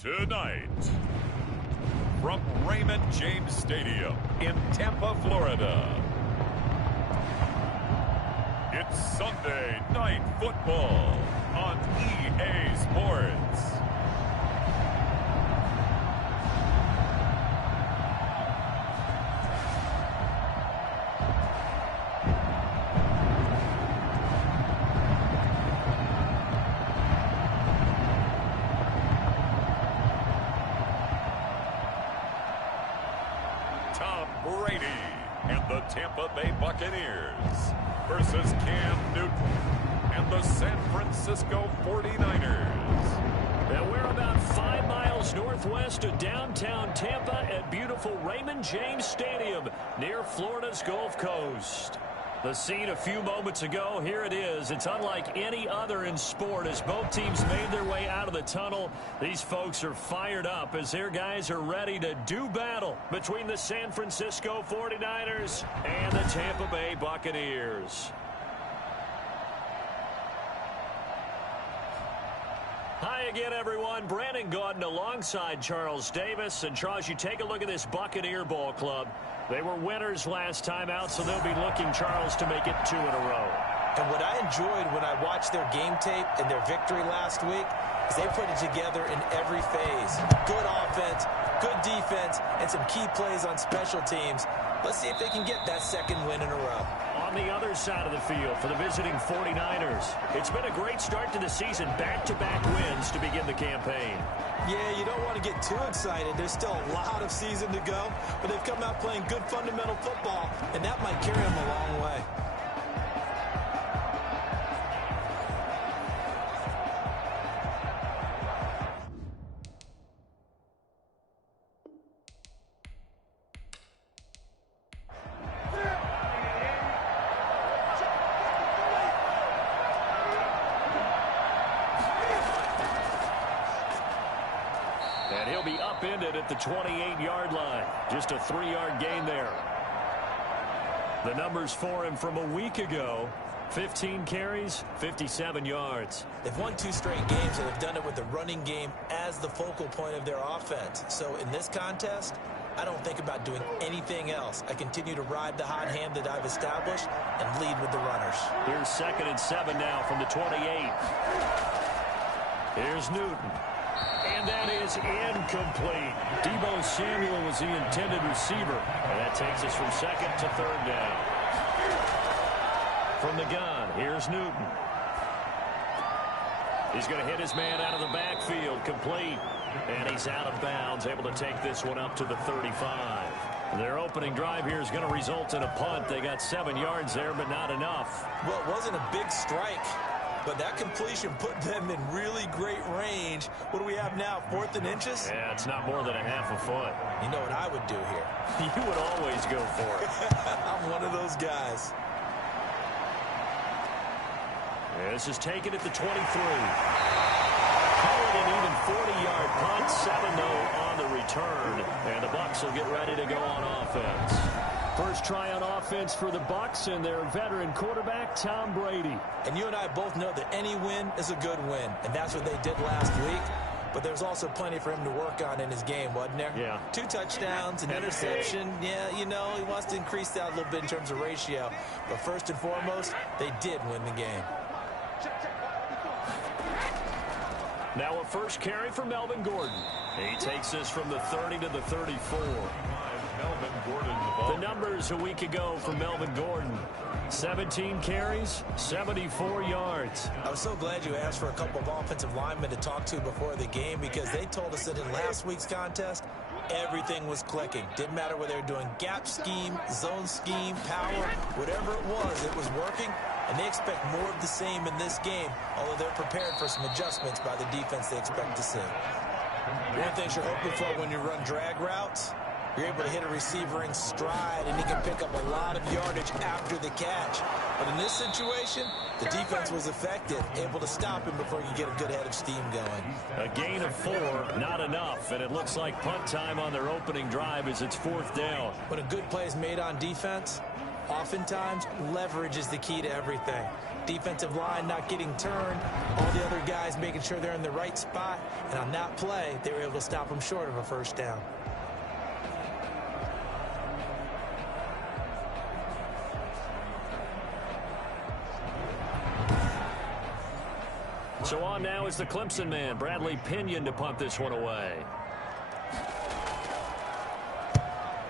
Tonight, from Raymond James Stadium in Tampa, Florida, it's Sunday Night Football on EA Sports. Tom Brady and the Tampa Bay Buccaneers versus Cam Newton and the San Francisco 49ers. And we're about 5 miles northwest of downtown Tampa at beautiful Raymond James Stadium near Florida's Gulf Coast. The scene a few moments ago, here it is. It's unlike any other in sport as both teams made their way out of the tunnel. These folks are fired up as their guys are ready to do battle between the San Francisco 49ers and the Tampa Bay Buccaneers. Hi again, everyone. Brandon Gaudin alongside Charles Davis. And Charles, you take a look at this Buccaneer ball club. They were winners last time out, so they'll be looking, Charles, to make it 2 in a row. And what I enjoyed when I watched their game tape and their victory last week is they put it together in every phase. Good offense, good defense, and some key plays on special teams. Let's see if they can get that second win in a row. On the other side of the field for the visiting 49ers, it's been a great start to the season. Back-to-back wins to begin the campaign. Yeah, you don't want to get too excited. There's still a lot of season to go, but they've come out playing good fundamental football, and that might carry them a long way. And he'll be upended at the 28-yard line. Just a 3-yard gain there. The numbers for him from a week ago: 15 carries, 57 yards. They've won 2 straight games, and they've done it with the running game as the focal point of their offense. So in this contest, I don't think about doing anything else. I continue to ride the hot hand that I've established and lead with the runners. Here's 2nd and 7 now from the 28. Here's Newton. And that is incomplete. Deebo Samuel was the intended receiver. And that takes us from 2nd to 3rd down. From the gun, here's Newton. He's going to hit his man out of the backfield, complete. And he's out of bounds, able to take this one up to the 35. Their opening drive here is going to result in a punt. They got 7 yards there, but not enough. Well, it wasn't a big strike, but that completion put them in really great range. What do we have now, 4th and inches? Yeah, it's not more than a half a foot. You know what I would do here? You would always go for it. I'm one of those guys. This is taken at the 23. Call it an even 40-yard punt, 7-0 on the return. And the Bucs will get ready to go on offense. First try on offense for the Bucs and their veteran quarterback, Tom Brady. And you and I both know that any win is a good win, and that's what they did last week. But there's also plenty for him to work on in his game, wasn't there? Yeah. 2 touchdowns, an interception. Yeah, you know, he wants to increase that a little bit in terms of ratio. But first and foremost, they did win the game. Now a first carry for Melvin Gordon. He takes this from the 30 to the 34. Melvin Gordon, The numbers a week ago for Melvin Gordon: 17 carries, 74 yards. I was so glad you asked for a couple of offensive linemen to talk to before the game, because they told us that in last week's contest, everything was clicking. Didn't matter whether they were doing gap scheme, zone scheme, power, whatever it was working. And they expect more of the same in this game, although they're prepared for some adjustments by the defense they expect to see. One of the things you're hoping for when you run drag routes, you're able to hit a receiver in stride, and he can pick up a lot of yardage after the catch. But in this situation, the defense was effective, able to stop him before you get a good head of steam going. A gain of 4, not enough, and it looks like punt time on their opening drive as it's 4th down. When a good play is made on defense, oftentimes leverage is the key to everything. Defensive line not getting turned. All the other guys making sure they're in the right spot. And on that play, they were able to stop them short of a first down. So on now is the Clemson man, Bradley Pinion, to punt this one away.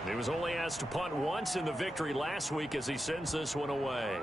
He was only asked to punt once in the victory last week as he sends this one away.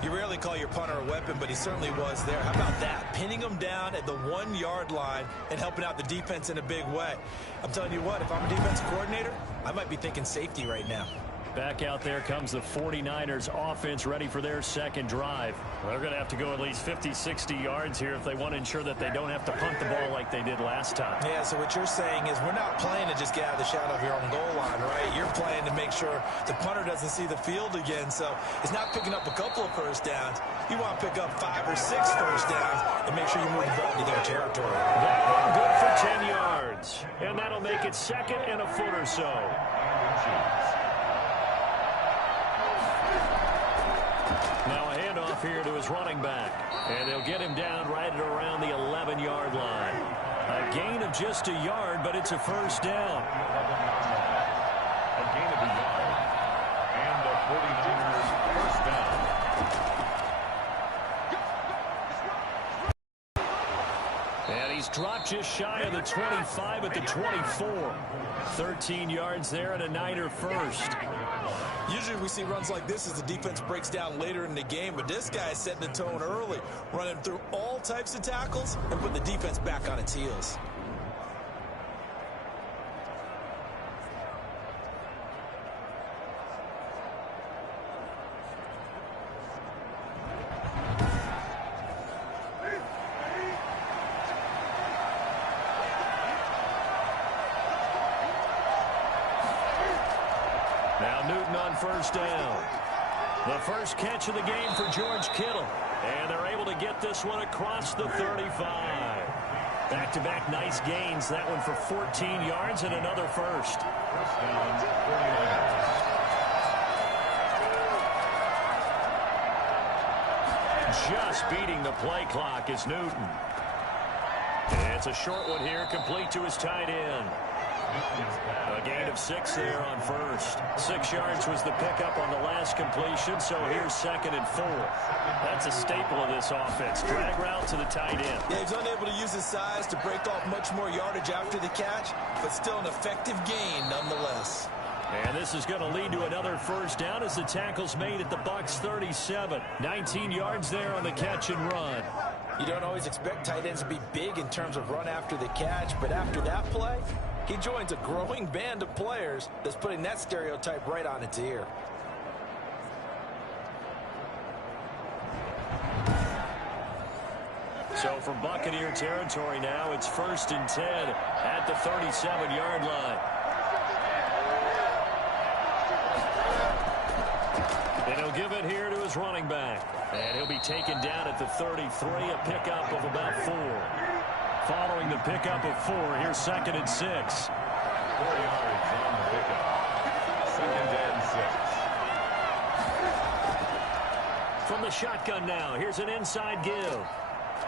You rarely call your punter a weapon, but he certainly was there. How about that? Pinning him down at the 1-yard line and helping out the defense in a big way. I'm telling you what, if I'm a defensive coordinator, I might be thinking safety right now. Back out there comes the 49ers offense ready for their second drive. They're going to have to go at least 50, 60 yards here if they want to ensure that they don't have to punt the ball like they did last time. Yeah, so what you're saying is we're not playing to just get out of the shadow of your own goal line, right? You're playing to make sure the punter doesn't see the field again. So it's not picking up a couple of first downs. You want to pick up 5 or 6 first downs and make sure you move the ball into their territory. That one good for 10 yards. And that'll make it 2nd and a foot or so. Now a handoff here to his running back. And they'll get him down right at around the 11-yard line. A gain of just a yard, but it's a first down. A gain of a yard. And the 49ers first down. And he's dropped just shy of the 25 at the 24. 13 yards there and a Niner first. Usually we see runs like this as the defense breaks down later in the game, but this guy is setting the tone early, running through all types of tackles and putting the defense back on its heels. First down. The first catch of the game for George Kittle. And they're able to get this one across the 35. Back-to-back nice gains. That one for 14 yards and another first. First down, 49ers. Just beating the play clock is Newton. And it's a short one here, complete to his tight end. A gain of 6 there on first. 6 yards was the pickup on the last completion, so here's 2nd and 4. That's a staple of this offense. Drag route to the tight end. Yeah, he's unable to use his size to break off much more yardage after the catch, but still an effective gain nonetheless. And this is going to lead to another first down as the tackle's made at the Bucs 37. 19 yards there on the catch and run. You don't always expect tight ends to be big in terms of run after the catch, but after that play, he joins a growing band of players that's putting that stereotype right on its ear. So from Buccaneer territory now, it's 1st and 10 at the 37-yard line. And he'll give it here to his running back. And he'll be taken down at the 33, a pickup of about 4. Following the pickup of 4, here's 2nd and 6. 4 yards on the pickup. 2nd and 6. From the shotgun now, here's an inside give.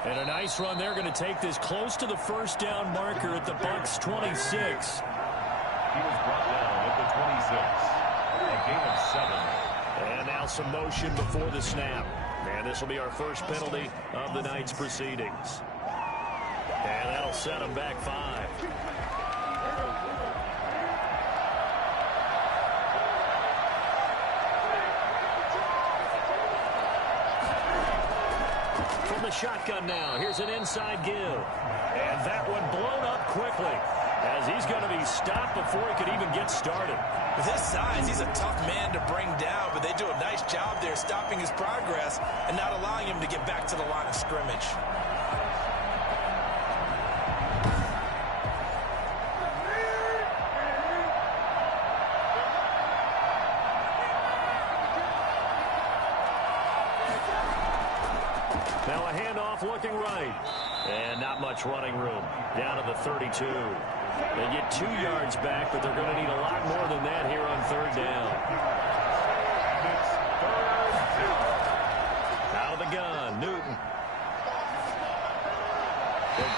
And a nice run there, going to take this close to the first down marker at the Bucs 26. He was brought down at the 26. A gain of 7. And now some motion before the snap. And this will be our first penalty of the night's proceedings. And that'll set him back 5. From the shotgun now, here's an inside give. And that one blown up quickly as he's going to be stopped before he could even get started. With his size, he's a tough man to bring down, but they do a nice job there stopping his progress and not allowing him to get back to the line of scrimmage. Now a handoff looking right. And not much running room. Down to the 32. They get 2 yards back, but they're going to need a lot more than that here on 3rd down.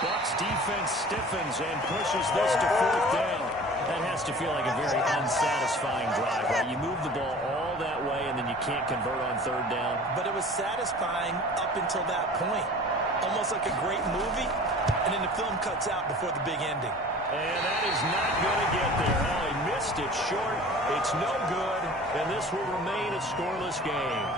Bucs defense stiffens and pushes this to 4th down. That has to feel like a very unsatisfying drive, right? You move the ball all that way, and then you can't convert on 3rd down. But it was satisfying up until that point. Almost like a great movie, and then the film cuts out before the big ending. And that is not going to get there. Oh, he missed it short. It's no good, and this will remain a scoreless game.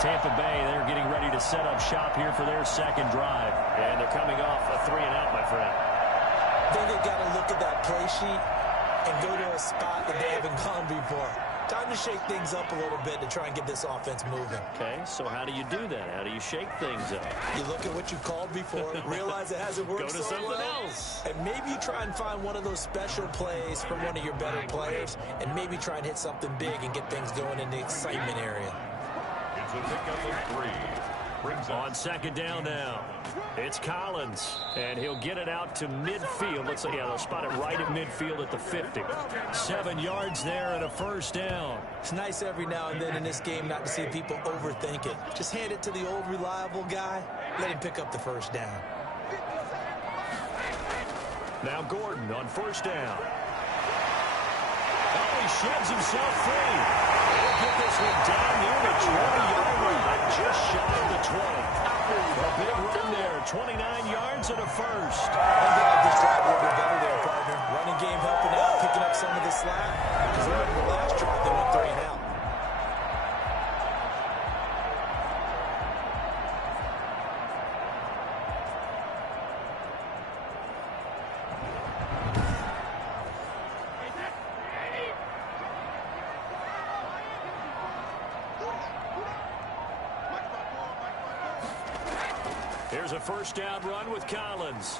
Tampa Bay, they're getting ready to set up shop here for their 2nd drive. And they're coming off a 3-and-out, my friend. I think they've got to look at that play sheet and go to a spot that they haven't gone before. Time to shake things up a little bit to try and get this offense moving. Okay, so how do you do that? How do you shake things up? You look at what you called before, realize it hasn't worked so well. Go to something else. And maybe you try and find one of those special plays from one of your better players, and maybe try and hit something big and get things going in the excitement area. It's a pickup of 3. On 2nd down now, it's Collins, and he'll get it out to midfield. Let's say, yeah, they'll spot it right at midfield at the 50. 7 yards there and a 1st down. It's nice every now and then in this game not to see people overthink it. Just hand it to the old reliable guy, let him pick up the 1st down. Now Gordon on 1st down. Oh, he sheds himself free. He'll get this one down near the 20-yard line, just shy of the 20. A big run there, 29 yards and a 1st. I'm glad this drive will be better there, partner. Running game helping out, picking up some of the slack. Because remember the last drive, they went 3-and-out. Here's a 1st down run with Collins.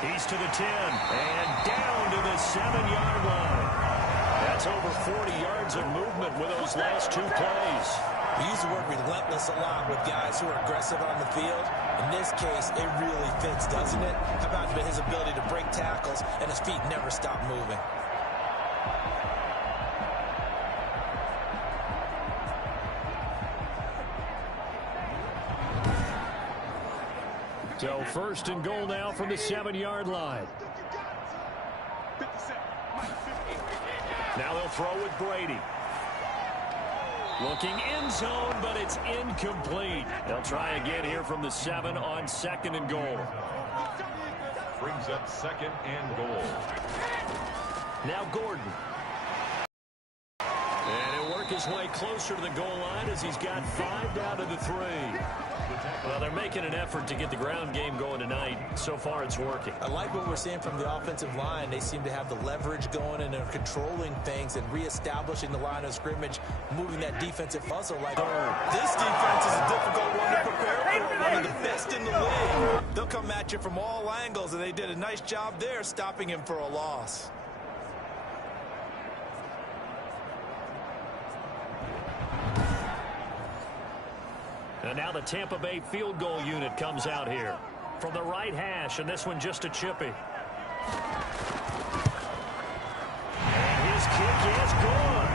He's to the 10 and down to the 7-yard line. That's over 40 yards of movement with those last 2 plays. We use the word relentless a lot with guys who are aggressive on the field. In this case, it really fits, doesn't it? How about his ability to break tackles and his feet never stop moving? So 1st and goal now from the 7-yard line. Now they'll throw with Brady. Looking end zone, but it's incomplete. They'll try again here from the 7 on 2nd and goal. Brings up 2nd and goal. Now Gordon. And he'll work his way closer to the goal line as he's got 5 down to the 3. Well, they're making an effort to get the ground game going tonight. So far, it's working. I like what we're seeing from the offensive line. They seem to have the leverage going, and they're controlling things and reestablishing the line of scrimmage, moving that defensive muscle. Like, this defense is a difficult one to prepare for. One of the best in the league. They'll come at you from all angles, and they did a nice job there stopping him for a loss. And now the Tampa Bay field goal unit comes out here from the right hash, and this one just a chippy. And his kick is good.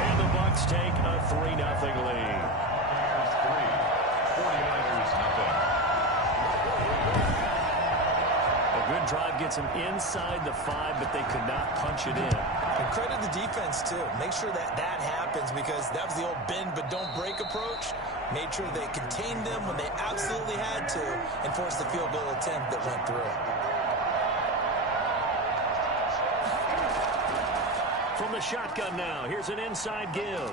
And the Bucs take a 3-0 lead. Here's 3. 49ers nothing. A good drive gets them inside the 5, but they could not punch it in. And credit the defense, too. Make sure that that happens, because that was the old bend but don't break approach. Made sure they contained them when they absolutely had to and forced the field goal attempt that went through. From the shotgun now, here's an inside give.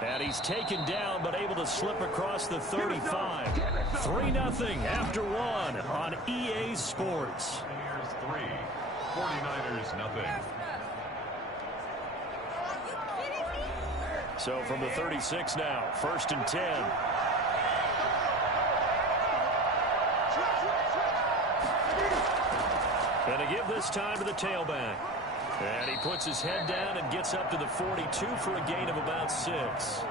And he's taken down but able to slip across the 35. 3-0 after 1 on EA Sports. Here's 3. 49ers nothing. So from the 36 now, 1st and 10. And a give this time to the tailback. And he puts his head down and gets up to the 42 for a gain of about 6.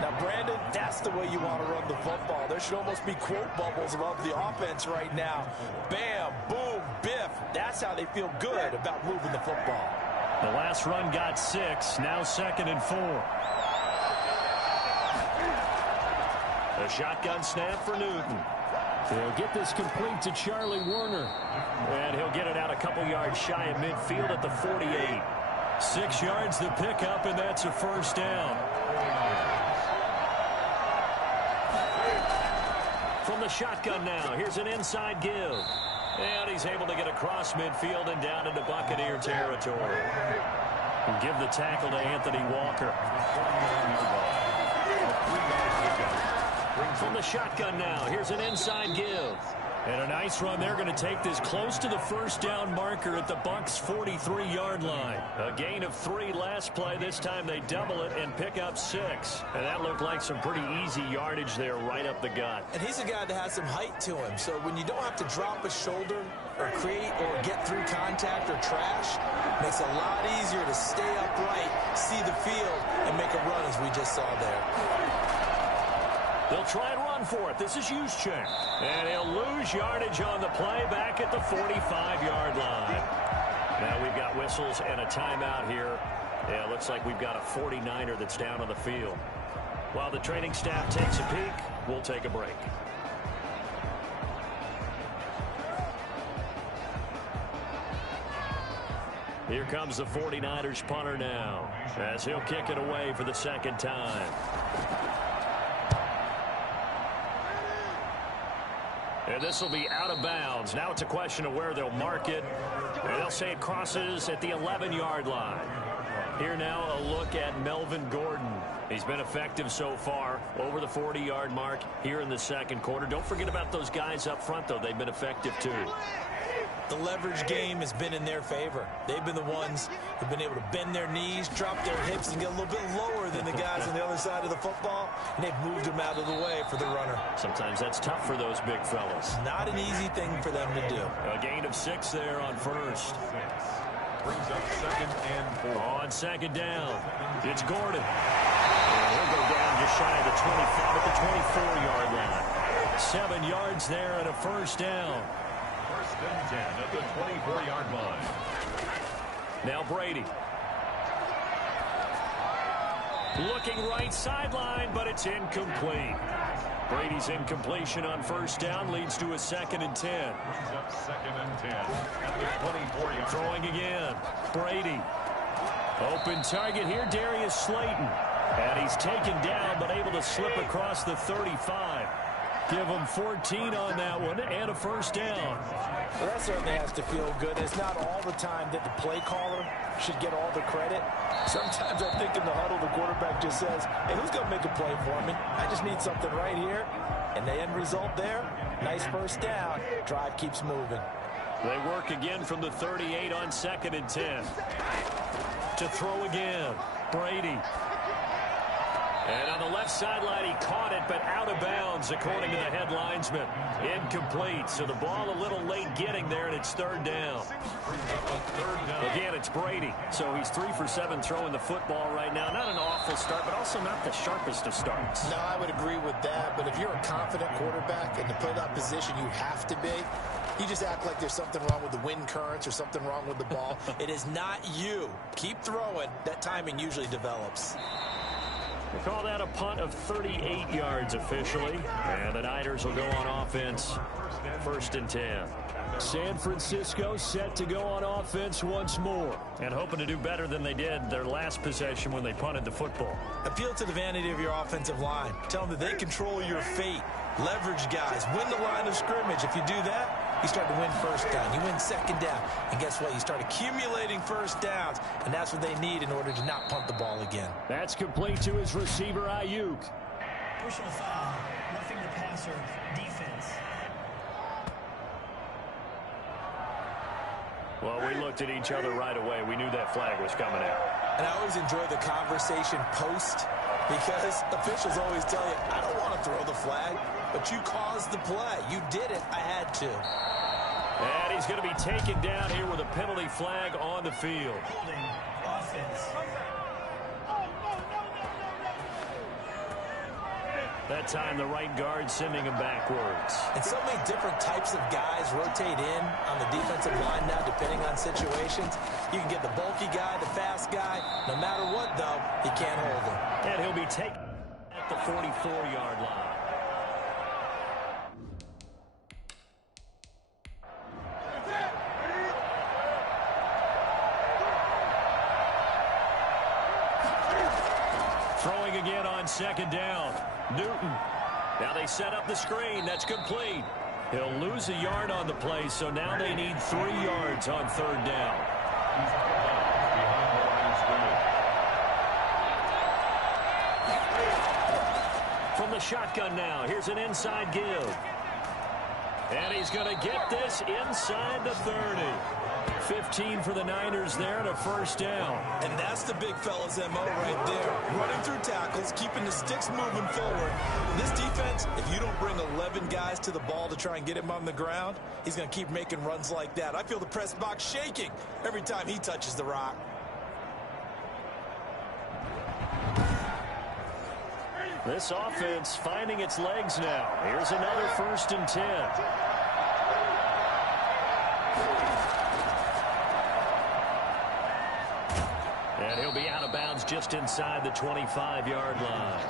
Now, Brandon, that's the way you want to run the football. There should almost be quote bubbles above the offense right now. Bam, boom, biff. That's how they feel good about moving the football. The last run got 6. Now 2nd and 4. A shotgun snap for Newton. He'll get this complete to Charlie Warner. And he'll get it out a couple yards shy of midfield at the 48. 6 yards the pickup, and that's a first down. From the shotgun now, here's an inside give. And he's able to get across midfield and down into Buccaneer territory. And give the tackle to Anthony Walker. From the shotgun now, here's an inside give. And a nice run. They're going to take this close to the first down marker at the Bucs' 43-yard line. A gain of 3 last play. This time they double it and pick up 6. And that looked like some pretty easy yardage there right up the gut. And he's a guy that has some height to him. So when you don't have to drop a shoulder or create or get through contact or trash, it makes it a lot easier to stay upright, see the field, and make a run as we just saw there. They'll try and run for it. This is Juszczyk. And he'll lose yardage on the play back at the 45-yard line. Now we've got whistles and a timeout here. Yeah, it looks like we've got a 49er that's down on the field. While the training staff takes a peek, we'll take a break. Here comes the 49ers punter now, as he'll kick it away for the second time. And this will be out of bounds. Now it's a question of where they'll mark it. And they'll say it crosses at the 11-yard line. Here now a look at Melvin Gordon. He's been effective so far over the 40-yard mark here in the second quarter. Don't forget about those guys up front, though. They've been effective, too. The leverage game has been in their favor. They've been the ones who've been able to bend their knees, drop their hips, and get a little bit lower than the guys on the other side of the football, and they've moved them out of the way for the runner. Sometimes that's tough for those big fellas. Not an easy thing for them to do. A gain of 6 there on first. Brings up 2nd and 4. On second down, it's Gordon. And he'll go down just shy of the 25 at the 24-yard line. 7 yards there and a first down. 1st and 10 at the 24-yard line. Now Brady. Looking right sideline, but it's incomplete. Brady's incompletion on first down leads to a 2nd and 10. Brings up 2nd and 10 at the 24-yard line. Throwing again. Brady. Open target here, Darius Slayton. And he's taken down, but able to slip across the 35. Give him 14 on that one and a first down. Well, that certainly has to feel good. It's not all the time that the play caller should get all the credit. Sometimes I think in the huddle, the quarterback just says, hey, who's going to make a play for me? I just need something right here. And the end result there, nice first down. Drive keeps moving. They work again from the 38 on 2nd and 10. To throw again, Brady. And on the left sideline, he caught it, but out of bounds, according to the head linesman. Incomplete, so the ball a little late getting there, and it's 3rd down. Again, it's Brady. So he's 3 for 7 throwing the football right now. Not an awful start, but also not the sharpest of starts. No, I would agree with that, but if you're a confident quarterback and to play that position you have to be, you just act like there's something wrong with the wind currents or something wrong with the ball. It is not you. Keep throwing. That timing usually develops. We call that a punt of 38 yards officially. And the Niners will go on offense. 1st and 10. San Francisco set to go on offense once more. And hoping to do better than they did their last possession when they punted the football. Appeal to the vanity of your offensive line. Tell them that they control your fate. Leverage guys. Win the line of scrimmage. If you do that, you start to win first down. You win second down. And guess what? You start accumulating first downs. And that's what they need in order to not punt the ball again. That's complete to his receiver, Ayuk. Personal foul. Roughing the passer. Defense. Well, we looked at each other right away. We knew that flag was coming out. And I always enjoy the conversation post because officials always tell you, I don't want to throw the flag, but you caused the play. You did it. I had to. And he's going to be taken down here with a penalty flag on the field. Holding. Offense. That time the right guard sending him backwards. And so many different types of guys rotate in on the defensive line now, depending on situations. You can get the bulky guy, the fast guy. No matter what, though, he can't hold him. And he'll be taken at the 44-yard line. Throwing again on second down. Newton. Now they set up the screen. That's complete. He'll lose a yard on the play, so now they need 3 yards on third down. From the shotgun now, here's an inside give. And he's going to get this inside the 30. 15 for the Niners there and a first down. And that's the big fella's MO right there. Running through tackles, keeping the sticks moving forward. This defense, if you don't bring 11 guys to the ball to try and get him on the ground, he's going to keep making runs like that. I feel the press box shaking every time he touches the rock. This offense finding its legs now. Here's another 1st and 10. And he'll be out of bounds just inside the 25-yard line.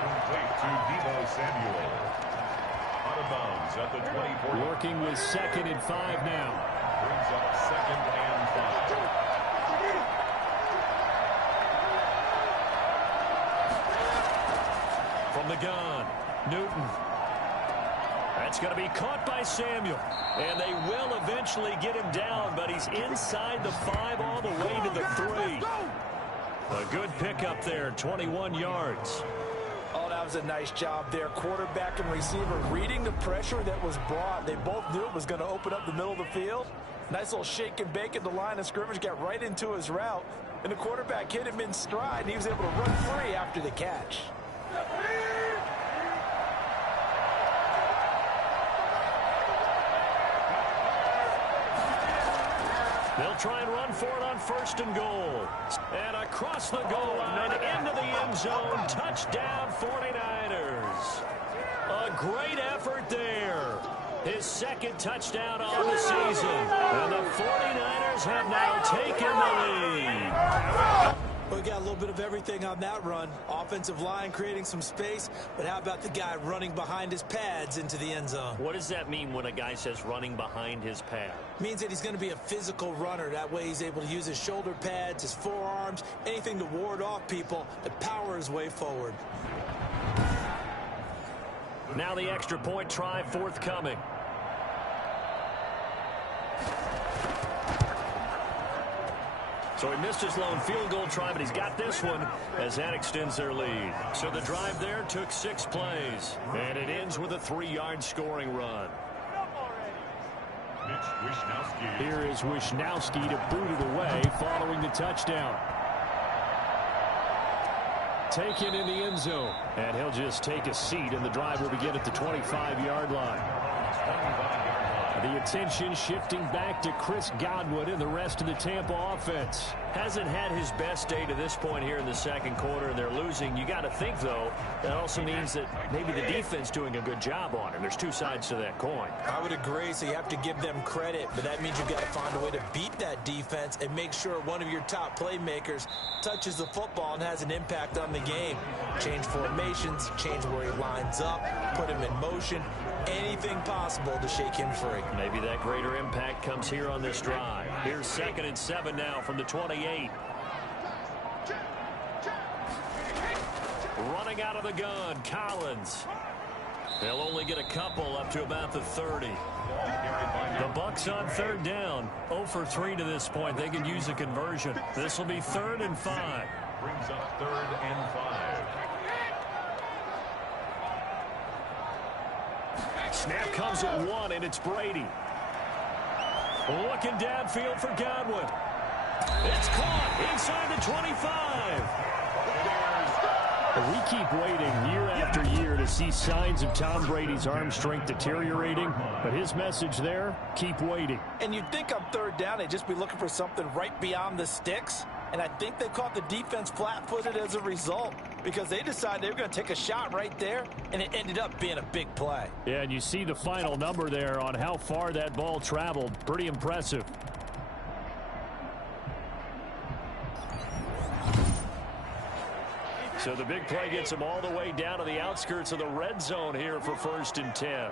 Complete to Deebo Samuel. Out of bounds at the 24. Working with 2nd and 5 now. Brings up 2nd and 5. From the gun, Newton. That's going to be caught by Samuel. And they will eventually get him down, but he's inside the 5 all the way to the 3. A good pickup there, 21 yards. Oh, that was a nice job there. Quarterback and receiver reading the pressure that was brought. They both knew it was going to open up the middle of the field. Nice little shake and bake at the line of scrimmage, got right into his route. And the quarterback hit him in stride, and he was able to run free after the catch. They'll try and run for it on 1st and goal. And across the goal line, into the end zone, touchdown 49ers. A great effort there. His 2nd touchdown on the season. And the 49ers have now taken the lead. We got a little bit of everything on that run. Offensive line creating some space, but how about the guy running behind his pads into the end zone? What does that mean when a guy says running behind his pad? Means that he's going to be a physical runner. That way he's able to use his shoulder pads, his forearms, anything to ward off people and power his way forward. Now the extra point try forthcoming. So he missed his lone field goal try, but he's got this one as that extends their lead. So the drive there took 6 plays, and it ends with a 3-yard scoring run. Here is Wishnowski to boot it away following the touchdown. Taken in the end zone, and he'll just take a seat, and the drive will begin at the 25-yard line. The attention shifting back to Chris Godwin and the rest of the Tampa offense. Hasn't had his best day to this point here in the 2nd quarter, and they're losing. You got to think, though, that also means that maybe the defense doing a good job on him. There's 2 sides to that coin. I would agree, so you have to give them credit, but that means you've got to find a way to beat that defense and make sure one of your top playmakers touches the football and has an impact on the game. Change formations, change where he lines up, put him in motion, anything possible to shake him free. Maybe that greater impact comes here on this drive. Here's 2nd and 7 now from the 28. Running out of the gun, Collins. They'll only get a couple up to about the 30. The Bucs on 3rd down. 0 for 3 to this point. They can use a conversion. This will be 3rd and 5. Brings up 3rd and 5. Snap comes at 1, and it's Brady. Looking downfield for Godwin. It's caught inside the 25. We keep waiting year after year to see signs of Tom Brady's arm strength deteriorating, but his message there, keep waiting. And you'd think on 3rd down they'd just be looking for something right beyond the sticks. And I think they caught the defense flat-footed as a result because they decided they were going to take a shot right there, and it ended up being a big play. Yeah, and you see the final number there on how far that ball traveled. Pretty impressive. So the big play gets him all the way down to the outskirts of the red zone here for 1st and 10.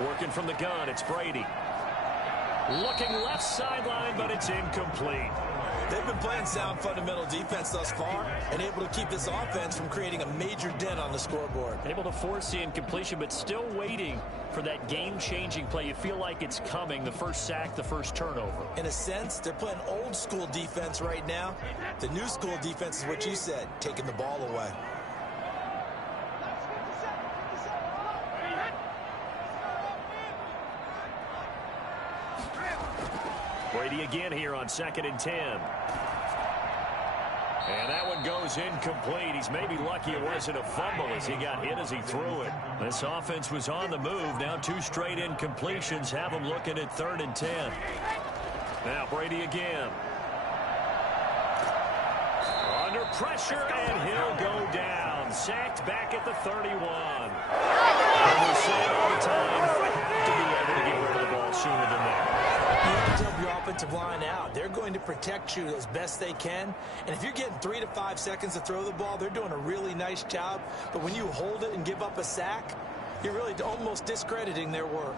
Working from the gun, it's Brady. Looking left sideline, but it's incomplete. They've been playing sound fundamental defense thus far and able to keep this offense from creating a major dent on the scoreboard. Able to force the incompletion, but still waiting for that game-changing play. You feel like it's coming, the first sack, the first turnover. In a sense, they're playing old-school defense right now. The new-school defense is what you said, taking the ball away. Brady again here on 2nd and 10. And that one goes incomplete. He's maybe lucky it wasn't a fumble as he got hit as he threw it. This offense was on the move. Now 2 straight incompletions have him looking at 3rd and 10. Now Brady again. Under pressure, and he'll go down. Sacked back at the 31. And we say it all the time, have to be able to get rid of the ball sooner than that. You have to help your offensive line out. They're going to protect you as best they can. And if you're getting 3 to 5 seconds to throw the ball, they're doing a really nice job. But when you hold it and give up a sack, you're really almost discrediting their work.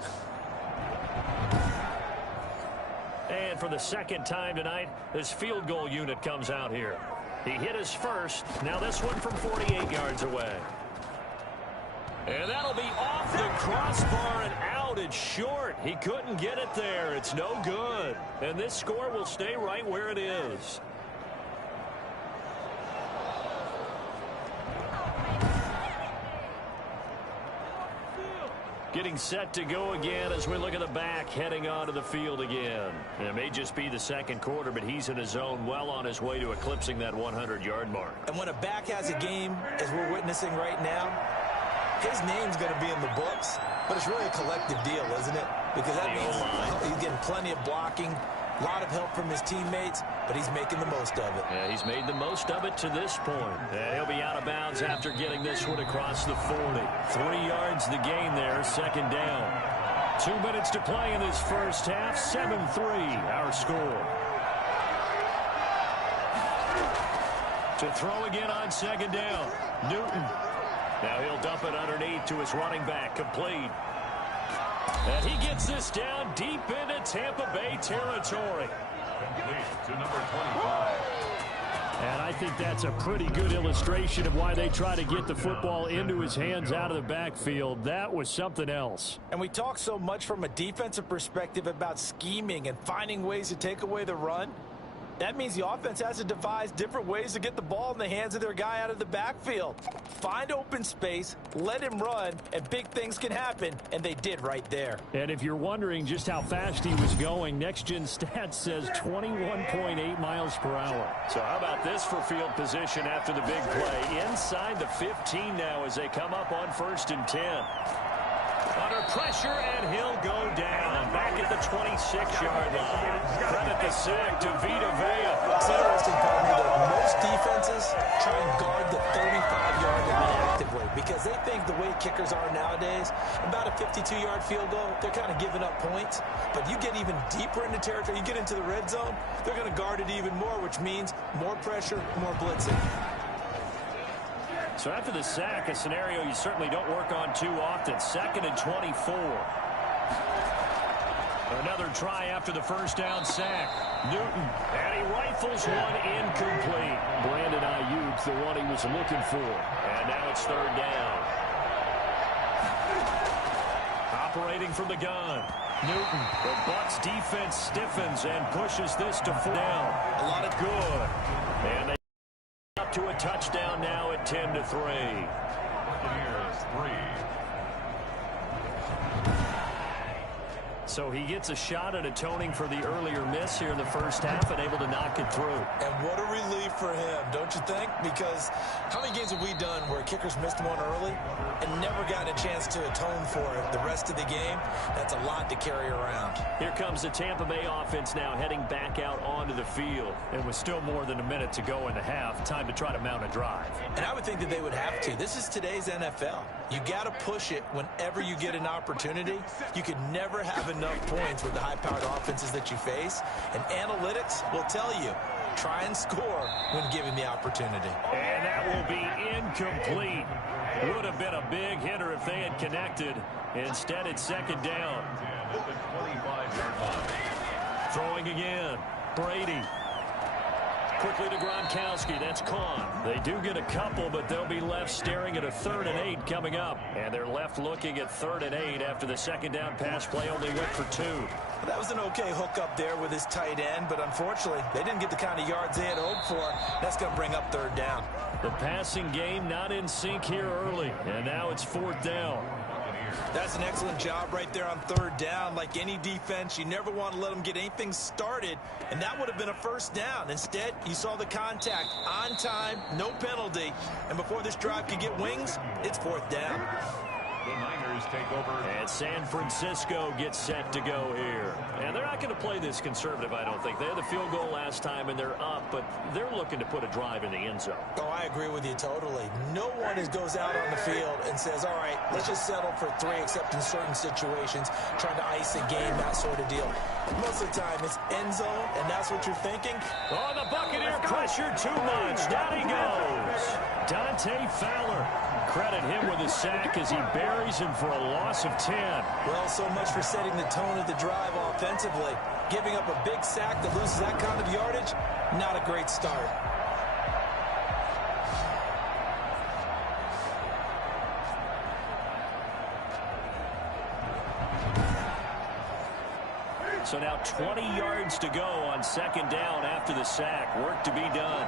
And for the 2nd time tonight, this field goal unit comes out here. He hit his first. Now this one from 48 yards away. And that'll be off the crossbar and out. It's short. He couldn't get it there. It's no good. And this score will stay right where it is. Getting set to go again as we look at the back heading onto the field again. And it may just be the 2nd quarter, but he's in his zone well on his way to eclipsing that 100-yard mark. And when a back has a game, as we're witnessing right now, his name's going to be in the books, but it's really a collective deal, isn't it? Because that means he's getting plenty of blocking, a lot of help from his teammates, but he's making the most of it. Yeah, he's made the most of it to this point. He'll be out of bounds after getting this one across the 40. 3 yards the gain there, 2nd down. 2 minutes to play in this first half, 7-3 our score. To throw again on 2nd down, Newton. Now he'll dump it underneath to his running back, complete. And he gets this down deep into Tampa Bay territory. Complete to number 25. And I think that's a pretty good illustration of why they try to get the football into his hands out of the backfield. That was something else. And we talk so much from a defensive perspective about scheming and finding ways to take away the run. That means the offense has to devise different ways to get the ball in the hands of their guy out of the backfield. Find open space, let him run, and big things can happen, and they did right there. And if you're wondering just how fast he was going, Next Gen Stats says 21.8 miles per hour. So how about this for field position after the big play? Inside the 15 now as they come up on 1st and 10. Under pressure, and he'll go down. Back at the 26-yard line. Credit the sack to Vita Vea. It's interesting, partner, that most defenses try and guard the 35-yard line actively because they think the way kickers are nowadays, about a 52-yard field goal, they're kind of giving up points. But you get even deeper into territory, you get into the red zone, they're going to guard it even more, which means more pressure, more blitzing. So after the sack, a scenario you certainly don't work on too often. 2nd and 24. Another try after the first down sack. Newton, and he rifles one incomplete. Brandon Ayuk, the one he was looking for. And now it's 3rd down. Operating from the gun. Newton, the Bucs defense stiffens and pushes this to 4 down. A lot of good. And they up to a touchdown now at 10-3. Buccaneers 3. So he gets a shot at atoning for the earlier miss here in the first half and able to knock it through. And what a relief for him, don't you think? Because how many games have we done where kickers missed one early and never gotten a chance to atone for it the rest of the game? That's a lot to carry around. Here comes the Tampa Bay offense now heading back out onto the field. And with still more than a minute to go in the half, time to try to mount a drive. And I would think that they would have to. This is today's NFL. You got to push it whenever you get an opportunity. You could never have enough points with the high-powered offenses that you face. And analytics will tell you, try and score when given the opportunity. And that will be incomplete. Would have been a big hitter if they had connected. Instead, it's second down. Throwing again. Brady. Quickly to Gronkowski. That's Kahn. They do get a couple, but they'll be left staring at a 3rd and 8 coming up. And they're left looking at 3rd and 8 after the second down pass play only went for 2. That was an okay hook up there with his tight end, but unfortunately, they didn't get the kind of yards they had hoped for. That's going to bring up 3rd down. The passing game not in sync here early, and now it's 4th down. That's an excellent job right there on 3rd down. Like any defense, you never want to let them get anything started, and that would have been a 1st down. Instead, you saw the contact on time, no penalty, and before this drive could get wings, it's 4th down. The Niners take over. And San Francisco gets set to go here. And they're not going to play this conservative, I don't think. They had the field goal last time, and they're up, but they're looking to put a drive in the end zone. Oh, I agree with you totally. No one goes out on the field and says, all right, let's just settle for 3, except in certain situations, trying to ice a game, that sort of deal. Most of the time, it's end zone, and that's what you're thinking. Oh, the Buccaneer pressure too much. Down he goes. Dante Fowler. Credit him with a sack as he buries him for a loss of 10. Well, so much for setting the tone of the drive offensively. Giving up a big sack that loses that kind of yardage, not a great start. So now 20 yards to go on second down after the sack. Work to be done.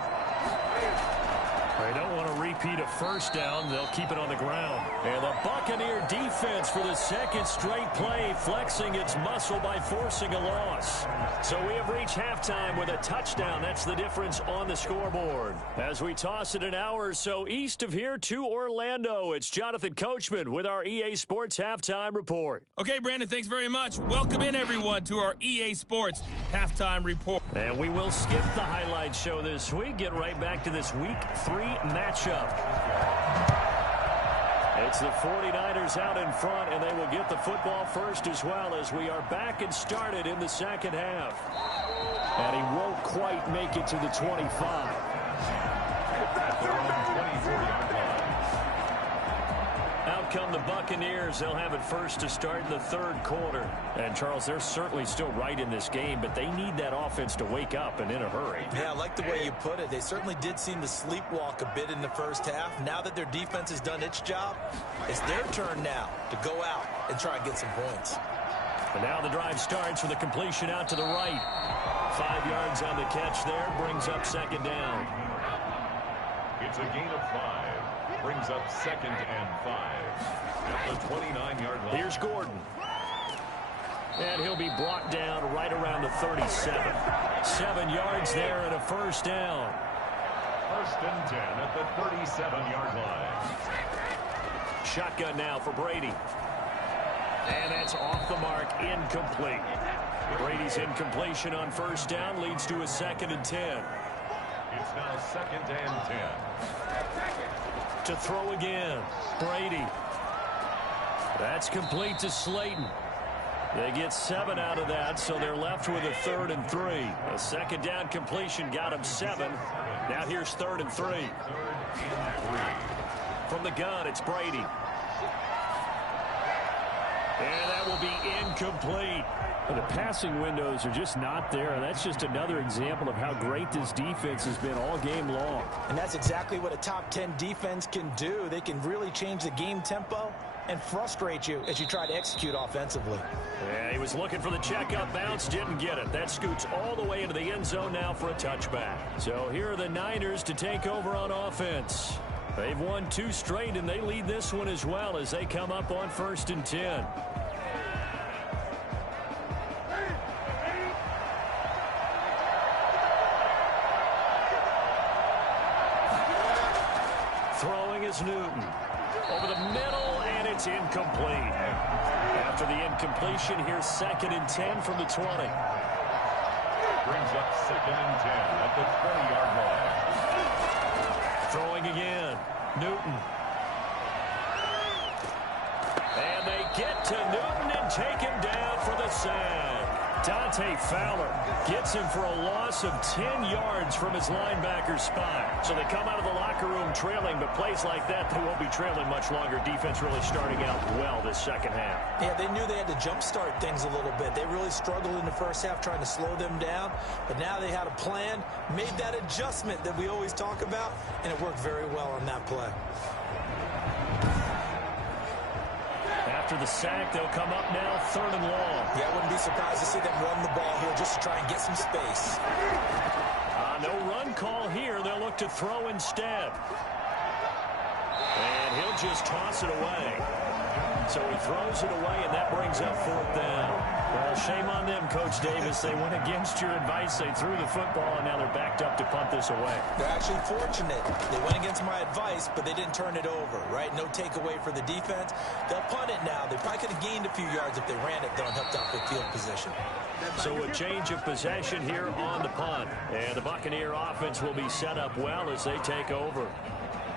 They don't want to repeat a 1st down. They'll keep it on the ground. And the Buccaneer defense for the 2nd straight play, flexing its muscle by forcing a loss. So we have reached halftime with a touchdown. That's the difference on the scoreboard. As we toss it an hour or so east of here to Orlando, it's Jonathan Coachman with our EA Sports Halftime Report. Okay, Brandon, thanks very much. Welcome in, everyone, to our EA Sports Halftime Report. And we will skip the highlight show this week. Get right back to this Week 3 matchup. It's the 49ers out in front, and they will get the football first as well as we are back and started in the second half. And he won't quite make it to the 25. Out come the Buccaneers. They'll have it first to start in the 3rd quarter. And, Charles, they're certainly still right in this game, but they need that offense to wake up and in a hurry. Yeah, I like the way you put it. They certainly did seem to sleepwalk a bit in the first half. Now that their defense has done its job, it's their turn now to go out and try and get some points. And now the drive starts with a completion out to the right. 5 yards on the catch there, brings up second down. It's a gain of 5. Brings up 2nd and 5 at the 29-yard line. Here's Gordon. And he'll be brought down right around the 37. 7 yards there and a 1st down. 1st and 10 at the 37-yard line. Shotgun now for Brady. And that's off the mark, incomplete. Brady's incompletion on 1st down leads to a 2nd and 10. It's now 2nd and 10. To throw again, Brady. That's complete to Slayton. They get 7 out of that, so they're left with a 3rd and 3. A 2nd down completion got him 7. Now here's 3rd and 3. From the gun, it's Brady. And that will be incomplete. The passing windows are just not there, and that's just another example of how great this defense has been all game long. And that's exactly what a top 10 defense can do. They can really change the game tempo and frustrate you as you try to execute offensively. Yeah, he was looking for the check-up bounce, didn't get it. That scoots all the way into the end zone now for a touchback. So here are the Niners to take over on offense. They've won 2 straight, and they lead this one as well as they come up on 1st and 10. is Newton. Over the middle, and it's incomplete. After the incompletion, here's 2nd and 10 from the 20. Brings up 2nd and 10 at the 20-yard line. Throwing again. Newton. And they get to Newton and take him down for the sack. Dante Fowler gets him for a loss of 10 yards from his linebacker spot. So they come out of the locker room trailing, but plays like that, they won't be trailing much longer. Defense really starting out well this second half. Yeah, they knew they had to jumpstart things a little bit. They really struggled in the first half trying to slow them down, but now they had a plan, made that adjustment that we always talk about, and it worked very well on that play. After the sack, they'll come up now 3rd and long. Yeah, I wouldn't be surprised to see them run the ball here just to try and get some space. No run call here. They'll look to throw instead. And he'll just toss it away. So he throws it away, and that brings up 4th down. Well, shame on them, Coach Davis. They went against your advice. They threw the football, and now they're backed up to punt this away. They're actually fortunate. They went against my advice, but they didn't turn it over, right? No takeaway for the defense. They'll punt it now. They probably could have gained a few yards if they ran it, though, and helped out with field position. So a change of possession here on the punt. And the Buccaneer offense will be set up well as they take over.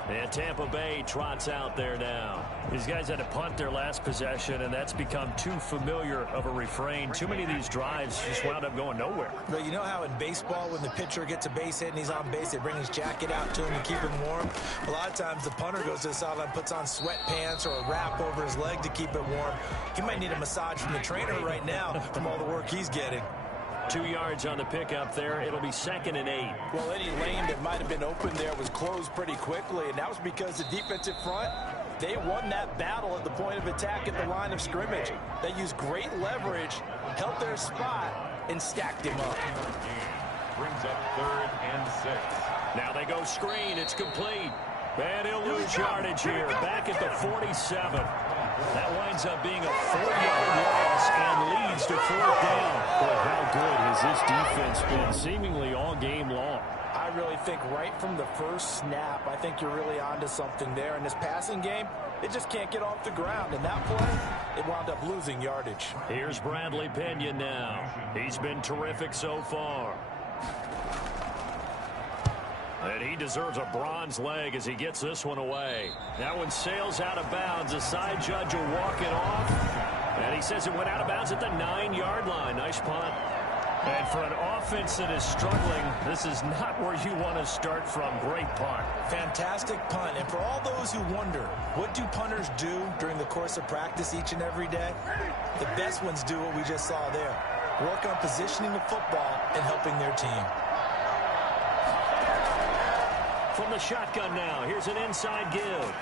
And Tampa Bay trots out there now. These guys had to punt their last possession, and that's become too familiar of a refrain. Too many of these drives just wound up going nowhere. Well, you know how in baseball, when the pitcher gets a base hit and he's on base, they bring his jacket out to him to keep him warm? A lot of times the punter goes to the sideline, puts on sweatpants or a wrap over his leg to keep it warm. He might need a massage from the trainer right now from all the work he's getting. 2 yards on the pickup there. It'll be 2nd and 8. Well, any lane that might have been open there was closed pretty quickly, and that was because the defensive front, they won that battle at the point of attack at the line of scrimmage. They used great leverage, held their spot, and stacked him up. Brings up 3rd and 6. Now they go screen. It's complete. And he'll lose yardage here. Back at the 47. That winds up being a 4-yard loss and leads to 4th down. Boy, how good has this defense been seemingly all game long? I really think right from the first snap, I think you're really onto something there. In this passing game, it just can't get off the ground. And that play, it wound up losing yardage. Here's Bradley Pinion now. He's been terrific so far. And he deserves a bronze leg as he gets this one away. That one sails out of bounds. The side judge will walk it off. And he says it went out of bounds at the 9-yard line. Nice punt. And for an offense that is struggling, this is not where you want to start from. Great punt. Fantastic punt. And for all those who wonder, what do punters do during the course of practice each and every day? The best ones do what we just saw there. Work on positioning the football and helping their team. From the shotgun now, here's an inside give.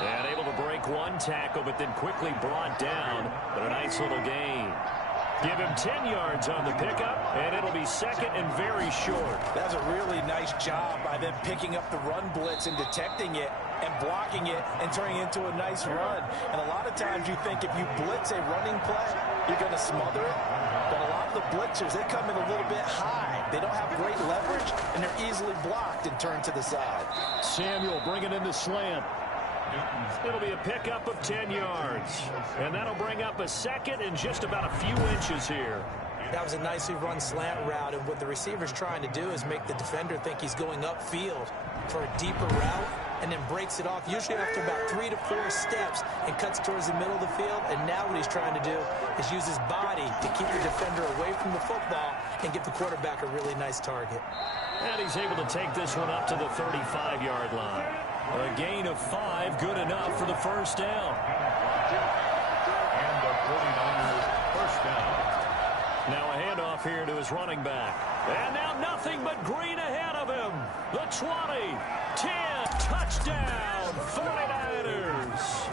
And able to break one tackle, but then quickly brought down. But a nice little gain. Give him 10 yards on the pickup, and it'll be 2nd and very short. That's a really nice job by them picking up the run blitz and detecting it and blocking it and turning it into a nice run. And a lot of times you think if you blitz a running play, you're going to smother it. But a lot of the blitzers, they come in a little bit high. They don't have great leverage, and they're easily blocked and turned to the side. Samuel bringing in the slant. It'll be a pickup of 10 yards. And that'll bring up a 2nd and just about a few inches here. That was a nicely run slant route, and what the receiver's trying to do is make the defender think he's going upfield for a deeper route, and then breaks it off, usually after about 3 to 4 steps, and cuts towards the middle of the field. And now what he's trying to do is use his body to keep the defender away from the football and give the quarterback a really nice target. And he's able to take this one up to the 35-yard line. A gain of 5, good enough for the first down. And the 49ers first down. Now a handoff here to his running back. And now nothing but green ahead of him. The 20, 10, touchdown, 49ers.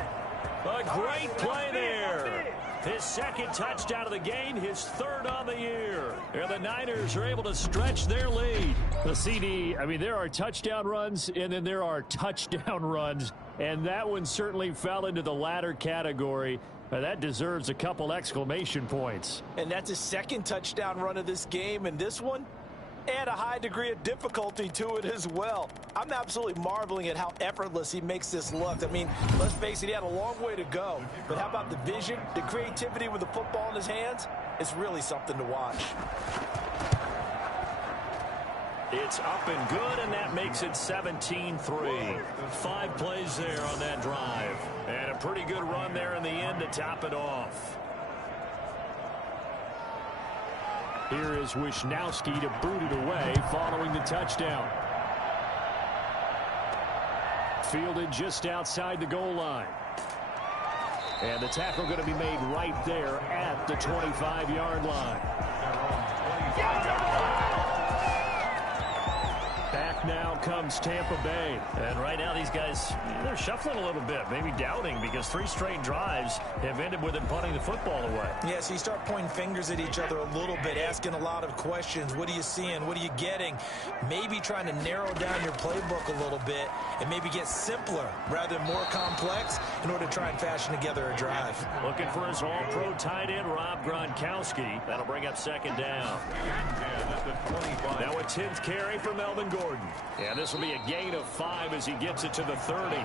A great play there. His 2nd touchdown of the game, his 3rd on the year. And the Niners are able to stretch their lead. The CD, I mean, there are touchdown runs, and then there are touchdown runs. And that one certainly fell into the latter category. That deserves a couple exclamation points. And that's his 2nd touchdown run of this game. And this one, And a high degree of difficulty to it as well. I'm absolutely marveling at how effortless he makes this look. I mean, let's face it, he had a long way to go. But how about the vision, the creativity with the football in his hands? It's really something to watch. It's up and good, and that makes it 17-3. 5 plays there on that drive. And a pretty good run there in the end to top it off. Here is Wisnowski to boot it away following the touchdown. Fielded just outside the goal line. And the tackle going to be made right there at the 25-yard line. Back now comes Tampa Bay. And right now these guys, they're shuffling a little bit, maybe doubting, because 3 straight drives have ended with them punting the football away. Yeah, so you start pointing fingers at each other a little bit, asking a lot of questions. What are you seeing? What are you getting? Maybe trying to narrow down your playbook a little bit and maybe get simpler rather than more complex in order to try and fashion together a drive. Looking for his all-pro tight end, Rob Gronkowski. That'll bring up second down. Now a 10th carry for Melvin Gordon. Yeah, this will be a gain of 5 as he gets it to the 30.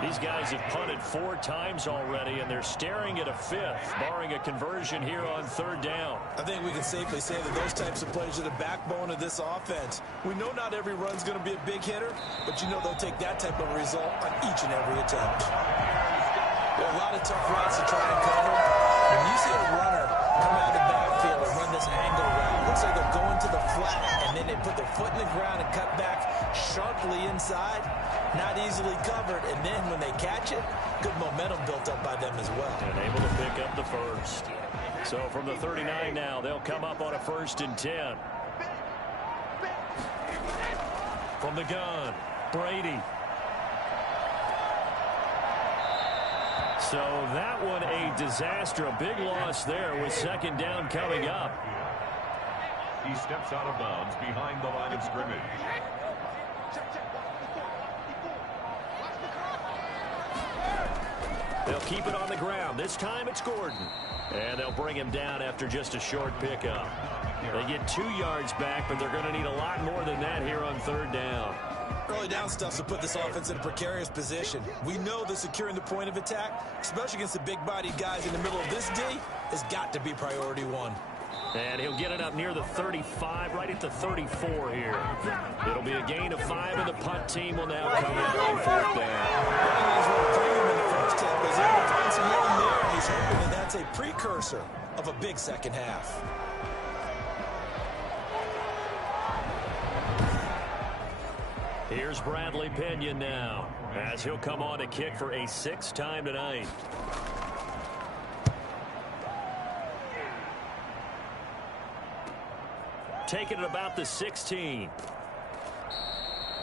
These guys have punted 4 times already, and they're staring at a 5th, barring a conversion here on 3rd down. I think we can safely say that those types of plays are the backbone of this offense. We know not every run's going to be a big hitter, but you know they'll take that type of result on each and every attempt. There are a lot of tough routes to try and cover. When you see a runner come out of the backfield and run this angle route, looks like they're going to the flat, and then they put their foot in the ground and cut back sharply inside, not easily covered, and then when they catch it, good momentum built up by them as well. And able to pick up the first. So from the 39 now, they'll come up on a 1st and 10. From the gun, Brady. So that one a disaster, a big loss there with 2nd down coming up. He steps out of bounds behind the line of scrimmage. They'll keep it on the ground. This time it's Gordon. And they'll bring him down after just a short pickup. They get 2 yards back, but they're going to need a lot more than that here on 3rd down. Early down stuff to put this offense in a precarious position. We know that securing the point of attack, especially against the big-bodied guys in the middle of this D, has got to be priority 1. And he'll get it up near the 35, right at the 34 here. It'll be a gain of 5, and the punt team will now come out on 4th down. In the first half, he's able to find some room there, and he's hoping that that's a precursor of a big second half. Here's Bradley Pinion now, as he'll come on to kick for a 6th time tonight. Taking it about the 16.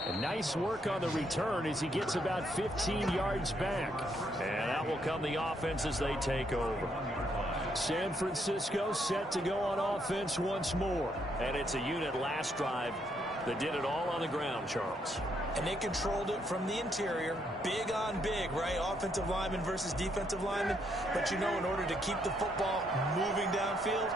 And nice work on the return as he gets about 15 yards back. And out will come the offense as they take over. San Francisco set to go on offense once more. And it's a unit last drive that did it all on the ground, Charles. And they controlled it from the interior, big on big, right? Offensive lineman versus defensive lineman. But you know, in order to keep the football moving downfield,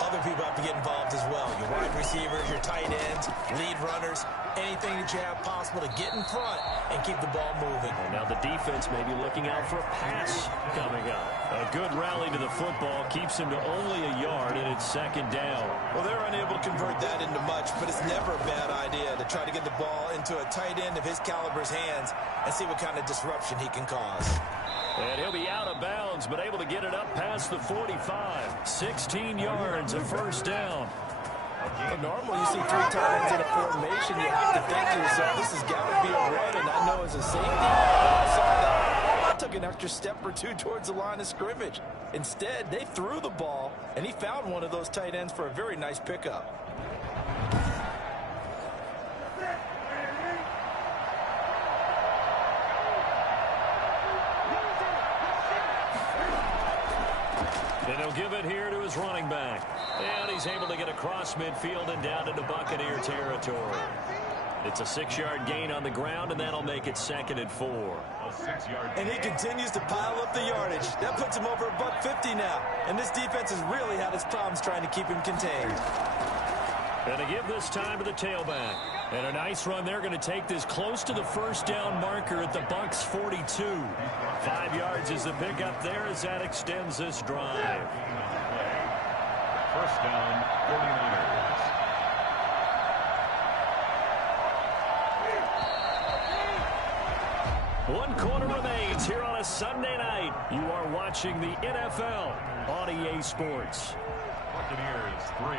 other people have to get involved as well. Your wide receivers, your tight ends, lead runners, anything that you have possible to get in front and keep the ball moving. And now the defense may be looking out for a pass coming up. A good rally to the football keeps him to only a yard, and it's 2nd down. Well, they're unable to convert that into much, but it's never a bad idea to try to get the ball into a tight end of his caliber's hands and see what kind of disruption he can cause. And he'll be out of bounds, but able to get it up past the 45. 16 yards, a 1st down. Normally you see 3 tight ends in a formation. You have to think to yourself, this has got to be a run. And I know as a safety, I saw that. I took an extra step or 2 towards the line of scrimmage. Instead, they threw the ball, and he found one of those tight ends for a very nice pickup. And he'll give it here to his running back. And he's able to get across midfield and down into Buccaneer territory. It's a 6-yard gain on the ground, and that'll make it 2nd and 4. And he continues to pile up the yardage. That puts him over $150 now. And this defense has really had its problems trying to keep him contained. And to give this time to the tailback. And a nice run. They're going to take this close to the first down marker at the Bucs 42. 5 yards is the pickup there as that extends this drive. First down, 49ers. One quarter remains here on a Sunday night. You are watching the NFL on EA Sports. Buccaneers 3.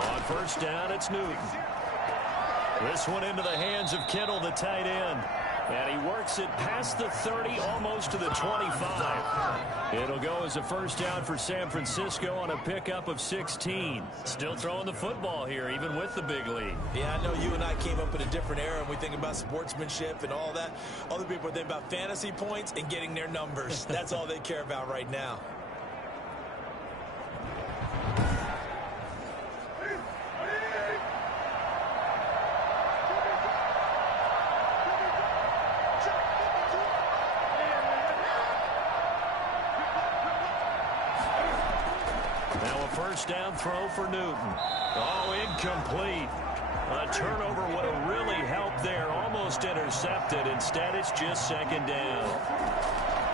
On first down, it's Newton. This one into the hands of Kittle, the tight end. And he works it past the 30, almost to the 25. It'll go as a first down for San Francisco on a pickup of 16. Still throwing the football here, even with the big lead. Yeah, I know you and I came up in a different era, and we think about sportsmanship and all that. Other people think about fantasy points and getting their numbers. That's all they care about right now. First down throw for Newton. Oh, incomplete. A turnover would have really helped there. Almost intercepted. Instead, it's just second down.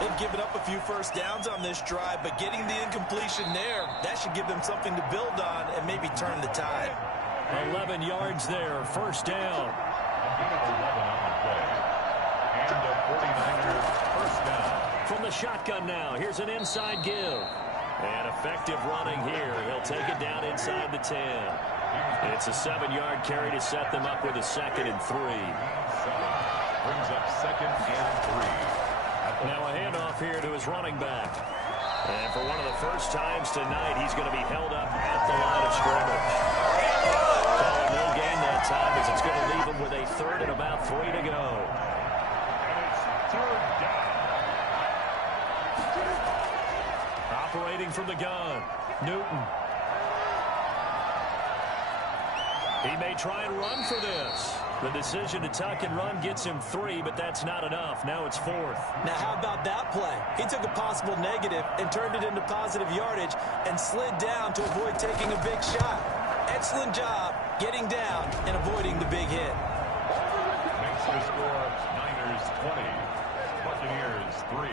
They've given up a few first downs on this drive, but getting the incompletion there, that should give them something to build on and maybe turn the tide. 11 yards there. First down. A gain of 11 on the play. And the 49ers first down. From the shotgun now. Here's an inside give. And effective running here. He'll take it down inside the 10. It's a 7-yard carry to set them up with a 2nd and 3. Brings up 2nd and 3. Now a handoff here to his running back. And for one of the first times tonight, he's going to be held up at the line of scrimmage. Calling no gain that time as it's going to leave him with a 3rd and about 3 to go. And it's 3rd down. Operating from the gun, Newton. He may try and run for this. The decision to tuck and run gets him 3, but that's not enough. Now it's 4th. Now, how about that play? He took a possible negative and turned it into positive yardage and slid down to avoid taking a big shot. Excellent job getting down and avoiding the big hit. Makes the score Niners 20, Buccaneers 3.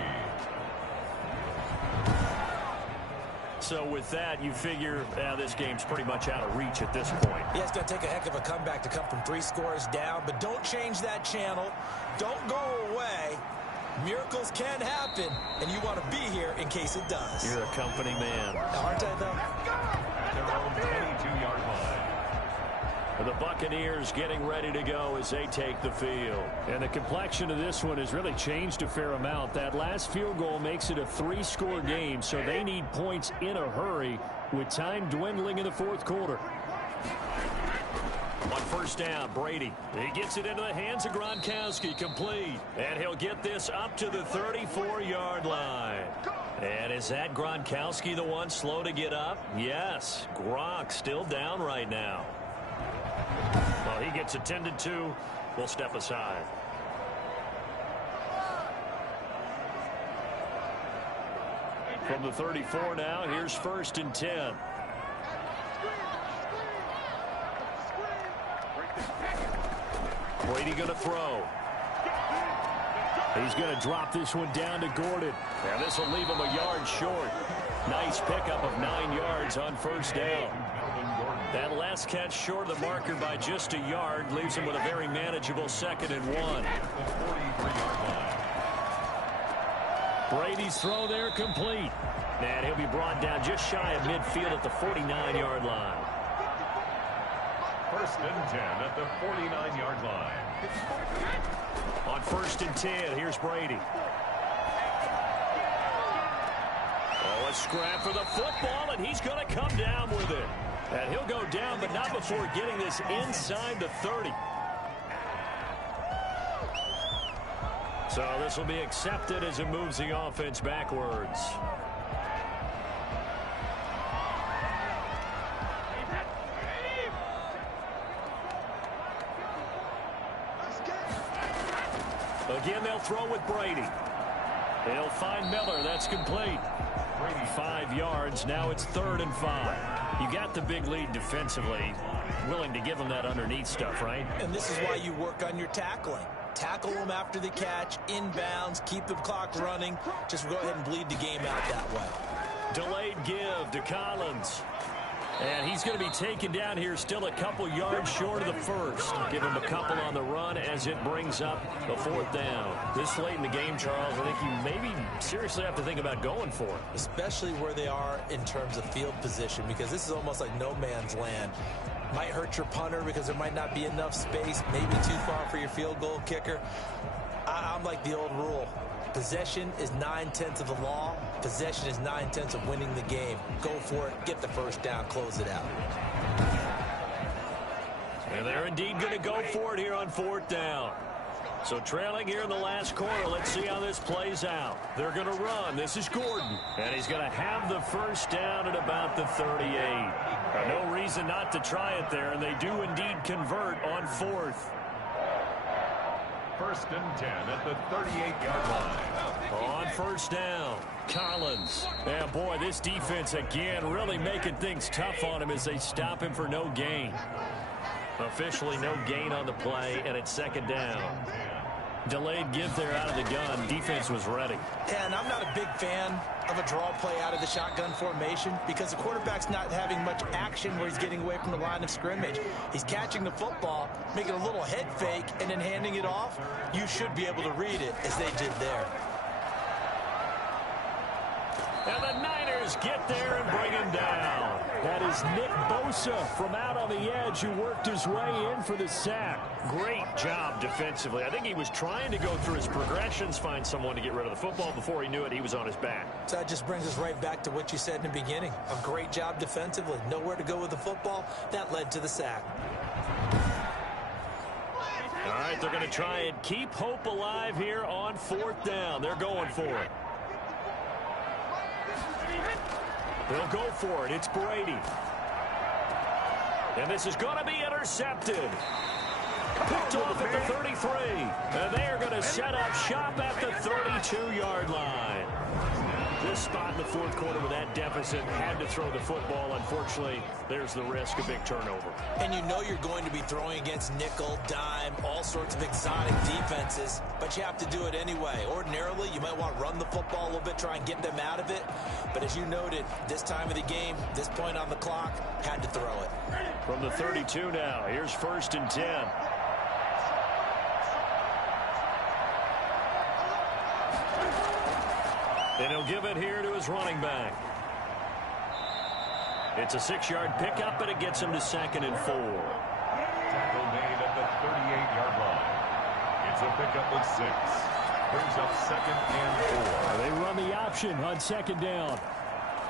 So with that, you figure this game's pretty much out of reach at this point. Yeah, it's going to take a heck of a comeback to come from 3 scores down, but don't change that channel. Don't go away. Miracles can happen, and you want to be here in case it does. You're a company man. Aren't I, though? At their own 22-yard line. The Buccaneers getting ready to go as they take the field. And the complexion of this one has really changed a fair amount. That last field goal makes it a 3-score game, so they need points in a hurry with time dwindling in the 4th quarter. On first down, Brady. He gets it into the hands of Gronkowski, complete. And he'll get this up to the 34-yard line. And is that Gronkowski the one slow to get up? Yes. Gronk still down right now. Well, he gets attended to. We'll step aside. From the 34 now, here's 1st and 10. Brady going to throw. He's going to drop this one down to Gordon. And this will leave him a yard short. Nice pickup of 9 yards on first down. That last catch short of the marker by just a yard leaves him with a very manageable 2nd and 1. Brady's throw there complete. And he'll be brought down just shy of midfield at the 49-yard line. 1st and 10 at the 49-yard line. On 1st and 10, here's Brady. Oh, a scrap for the football, and he's going to come down with it. And he'll go down, but not before getting this inside the 30. So this will be accepted as it moves the offense backwards. Again, they'll throw with Brady. They'll find Miller. That's complete. 5 yards. Now it's 3rd and 5. You got the big lead defensively. Willing to give them that underneath stuff, right? And this is why you work on your tackling. Tackle them after the catch, inbounds, keep the clock running. Just go ahead and bleed the game out that way. Delayed give to Collins. And he's going to be taken down here still a couple yards short of the first. Give him a couple on the run as it brings up the 4th down. This late in the game, Charles, I think you maybe seriously have to think about going for it. Especially where they are in terms of field position, because this is almost like no man's land. Might hurt your punter because there might not be enough space, maybe too far for your field goal kicker. I'm like the old rule. Possession is 9/10 of the law. Possession is 9/10 of winning the game. Go for it. Get the first down. Close it out. And they're indeed going to go for it here on 4th down. So trailing here in the last quarter. Let's see how this plays out. They're going to run. This is Gordon. And he's going to have the first down at about the 38. No reason not to try it there. And they do indeed convert on 4th. 1st and 10 at the 38-yard line. On 1st down, Collins. Yeah, boy, this defense again really making things tough on him as they stop him for no gain. Officially no gain on the play, and it's 2nd down. Delayed give there out of the gun. Defense was ready. And I'm not a big fan of a draw play out of the shotgun formation because the quarterback's not having much action where he's getting away from the line of scrimmage. He's catching the football, making a little head fake, and then handing it off. You should be able to read it as they did there. And the Niners get there and bring him down. That is Nick Bosa from out on the edge who worked his way in for the sack. Great job defensively. I think he was trying to go through his progressions, find someone to get rid of the football. Before he knew it, he was on his back. So that just brings us right back to what you said in the beginning. A great job defensively. Nowhere to go with the football. That led to the sack. All right, they're going to try and keep hope alive here on 4th down. They're going for it. They'll go for it. It's Brady. And this is going to be intercepted. Picked off at the 33. And they are going to set up shop at the 32-yard line. This spot in the 4th quarter with that deficit had to throw the football. Unfortunately, there's the risk of big turnover. And you know you're going to be throwing against nickel, dime, all sorts of exotic defenses, but you have to do it anyway. Ordinarily, you might want to run the football a little bit, try and get them out of it. But as you noted, this time of the game, this point on the clock, had to throw it. From the 32 now, here's 1st and 10. And he'll give it here to his running back. It's a 6-yard pickup, and it gets him to 2nd and 4. Tackle made at the 38-yard line. It's a pickup of 6. Brings up 2nd and 4. They run the option on 2nd down.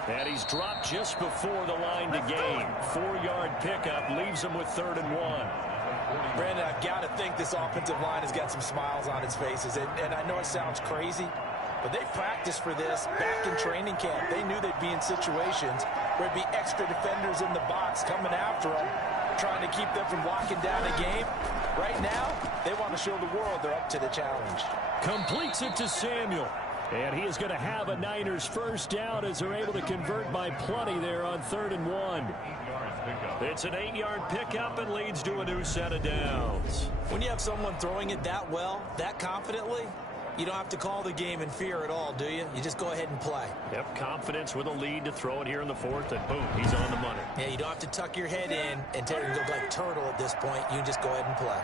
And he's dropped just before the line to gain. 4-yard pickup leaves him with 3rd and 1. Brandon, I've got to think this offensive line has got some smiles on its faces. And I know it sounds crazy, but they practiced for this back in training camp. They knew they'd be in situations where there'd be extra defenders in the box coming after them, trying to keep them from locking down a game. Right now, they want to show the world they're up to the challenge. Completes it to Samuel. And he is going to have a Niners first down as they're able to convert by plenty there on 3rd and 1. It's an 8-yard pickup and leads to a new set of downs. When you have someone throwing it that well, that confidently, you don't have to call the game in fear at all, do you? You just go ahead and play. Yep, confidence with a lead to throw it here in the 4th, and boom, he's on the money. Yeah, you don't have to tuck your head in and take and go like turtle at this point. You just go ahead and play.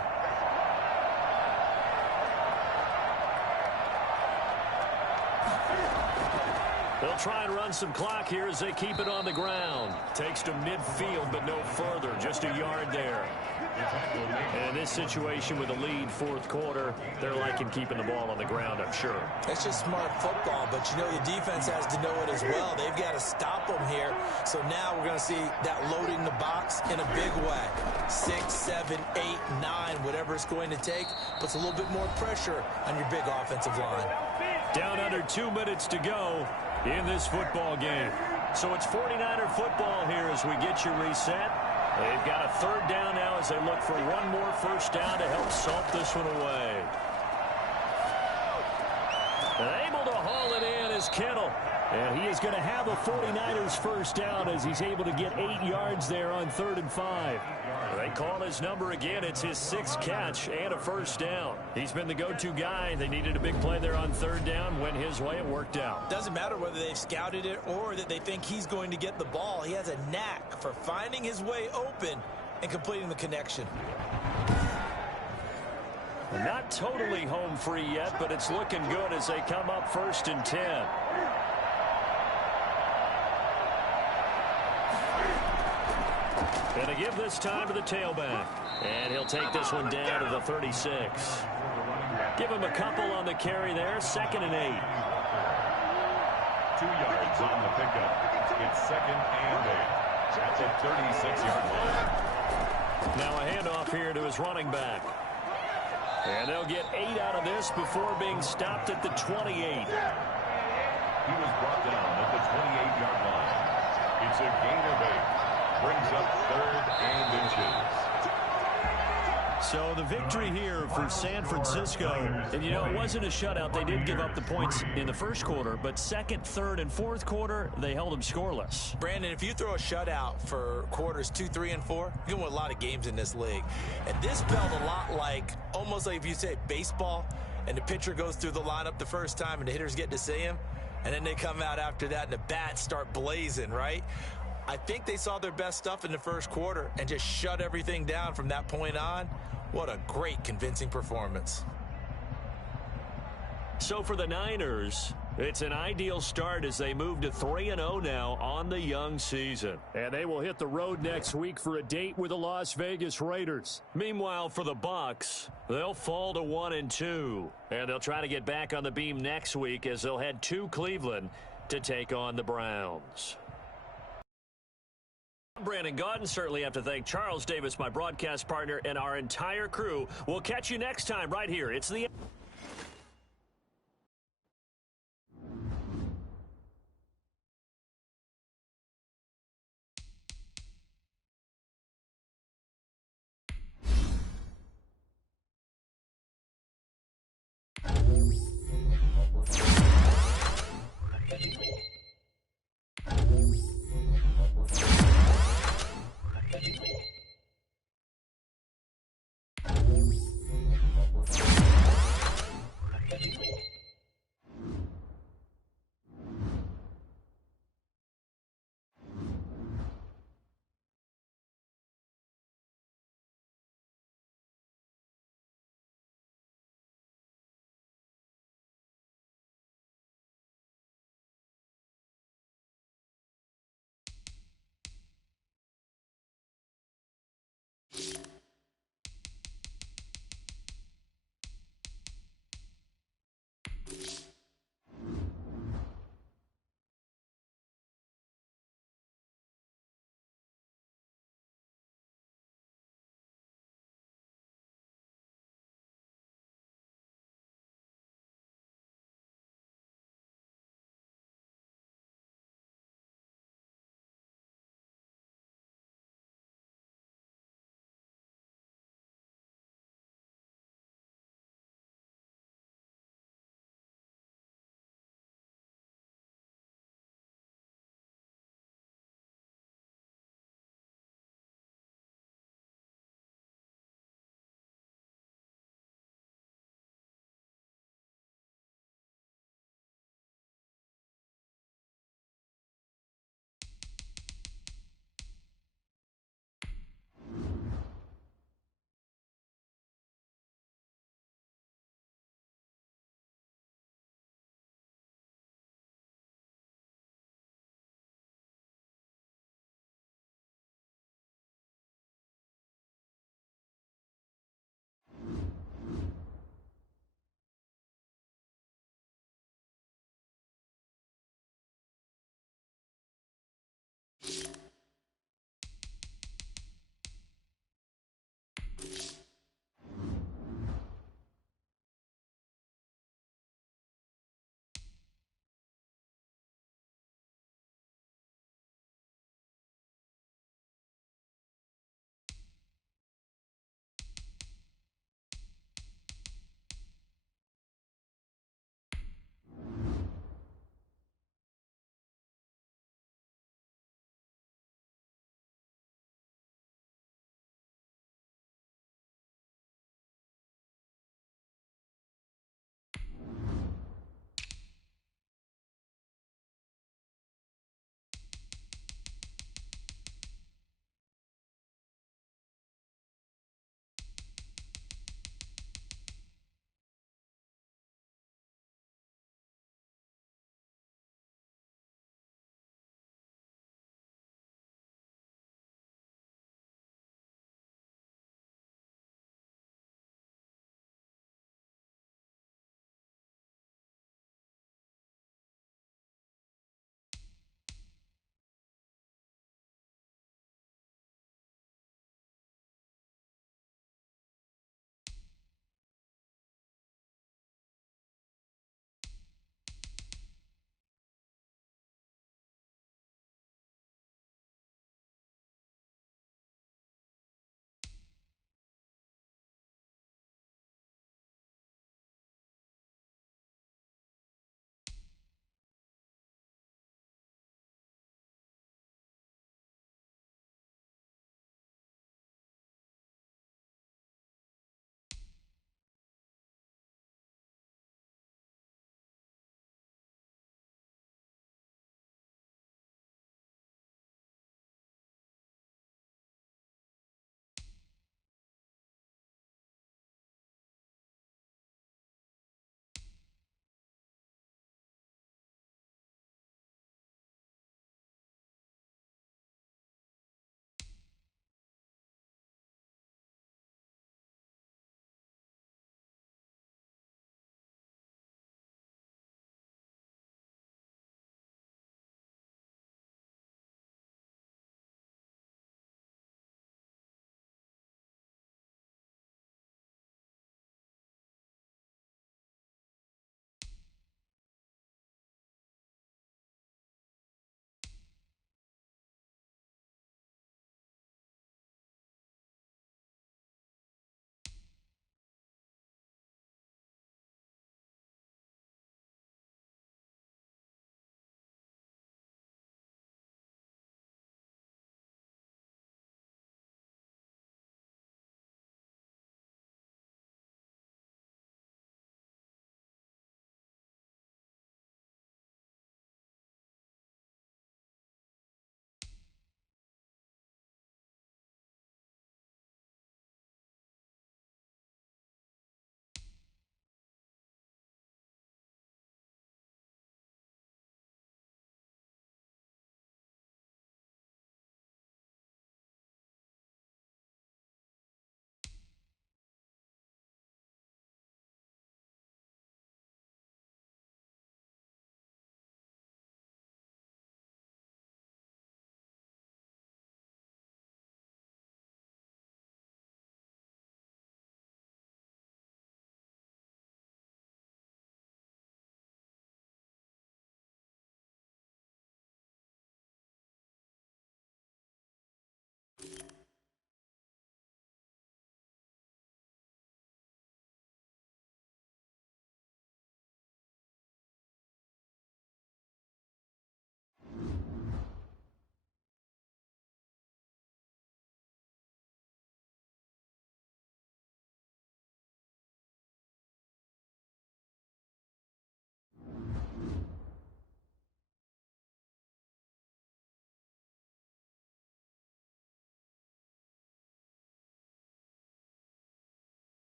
They'll try and run some clock here as they keep it on the ground. Takes to midfield, but no further. Just a yard there. And in this situation with a lead 4th quarter, they're liking keeping the ball on the ground, I'm sure. That's just smart football, but you know the defense has to know it as well. They've got to stop them here. So now we're going to see that loading the box in a big way. 6, 7, 8, 9, whatever it's going to take, puts a little bit more pressure on your big offensive line. Down under 2 minutes to go in this football game. So it's 49er football here as we get you reset. They've got a 3rd down now as they look for one more first down to help salt this one away. And able to haul it in is Kittle. And he is going to have a 49ers first down as he's able to get 8 yards there on 3rd and 5. They call his number again. It's his 6th catch and a first down. He's been the go-to guy. They needed a big play there on 3rd down. Went his way. It worked out. Doesn't matter whether they've scouted it or that they think he's going to get the ball. He has a knack for finding his way open and completing the connection. Not totally home free yet, but it's looking good as they come up 1st and 10. Going to give this time to the tailback. And he'll take this one down to the 36. Give him a couple on the carry there. 2nd and 8. 2 yards on the pickup. It's 2nd and 8. At the 36-yard line. Now a handoff here to his running back. And they'll get 8 out of this before being stopped at the 28. He was brought down at the 28-yard line. It's a gain of 8. Brings up 3rd and inches. So the victory here for San Francisco. And, you know, it wasn't a shutout. They did give up the points in the first quarter. But 2nd, 3rd, and 4th quarter, they held them scoreless. Brandon, if you throw a shutout for quarters 2, 3, and 4, you can win a lot of games in this league. And this felt a lot like, almost like if you say baseball, and the pitcher goes through the lineup the first time and the hitters get to see him. And then they come out after that and the bats start blazing, right? I think they saw their best stuff in the first quarter and just shut everything down from that point on. What a great, convincing performance. So for the Niners, it's an ideal start as they move to 3-0 now on the young season. And they will hit the road next week for a date with the Las Vegas Raiders. Meanwhile, for the Bucs, they'll fall to 1-2. And they'll try to get back on the beam next week as they'll head to Cleveland to take on the Browns. Brandon Gaudin, certainly have to thank Charles Davis, my broadcast partner, and our entire crew. We'll catch you next time right here. It's the...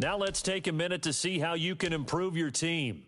Now let's take a minute to see how you can improve your team.